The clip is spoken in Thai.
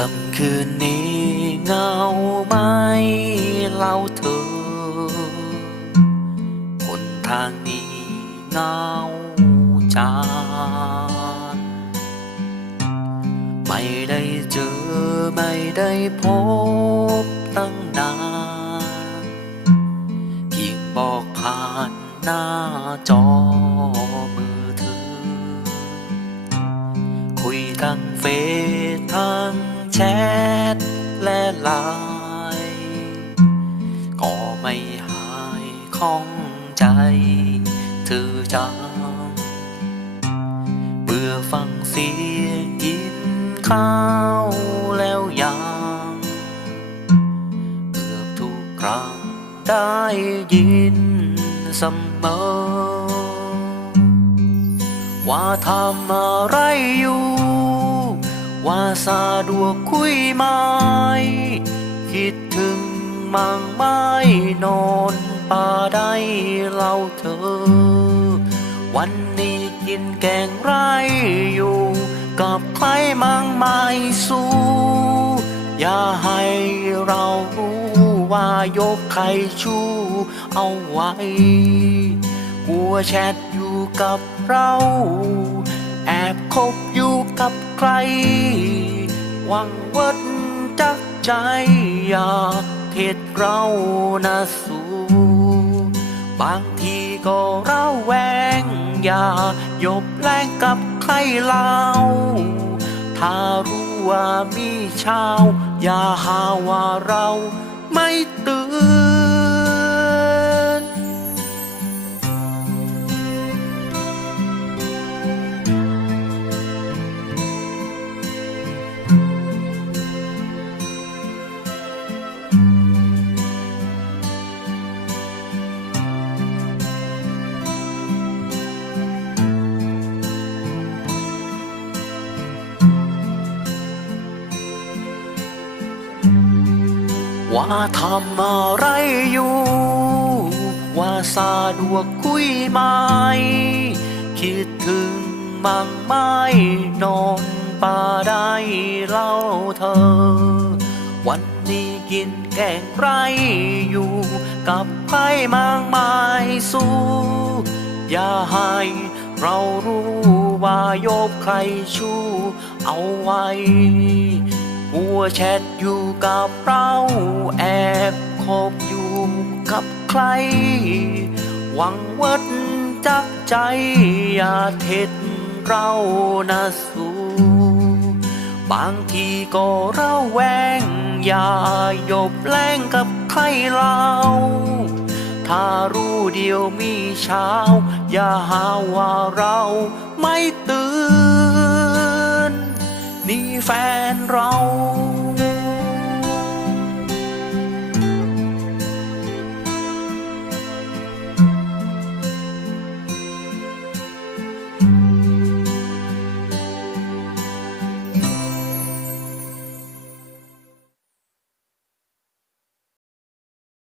คำคืนนี้เงาไหมเล่าเธอหนทางนี้เงาจานไม่ได้เจอไม่ได้พบตั้งนานเพียงบอกผ่านหน้าจอมือถือ คุยทั้งเฟซทั้ง แชทและไลน์ก็ไม่หายข้องใจเธอจังเบื่อฟังเสียงกินข้าวแล้วยังเกือบทุกครั้งได้ยินเสมอ ว่าทำอะไรอยู่ ว่าสะดวกคุยไหมคิดถึงมั่งไม่นอนป่าได้เล่าเธอ วันนี้กินแกงไรอยู่ กับใครมั่งไม่สู้ อย่าให้เรารู้ว่ายกใครชู้เอาไว้ กลัวแชทอยู่กับเรา วังวัดจักใจอยากเหตุเรานะสู้บางทีก็เราแวง อย่ายบแรงกับใครเล่า ถ้ารู้ว่ามีชาว อย่าหาว่าเราไม่ตือน ว่าทำอะไรอยู่ ว่าสะดวกคุยไหม คิดถึงมั่งไม่นอนป่าได้เล่าเธอ วันนี้กินแกงไรอยู่ กับใครมั่งไม่สู้ อย่าให้เรารู้ว่ายกใครชู้เอาไว้ วแชทอยู่กับเราแอบคบอยู่กับใคร หวังวัดจักใจอย่าเท็ดเรานะสูบางทีก็เราแวง อย่ายบแรงกับใครเล่าถ้ารู้เดียวมีเช้า อย่าหาว่าเราไม่ นี่แฟนเรา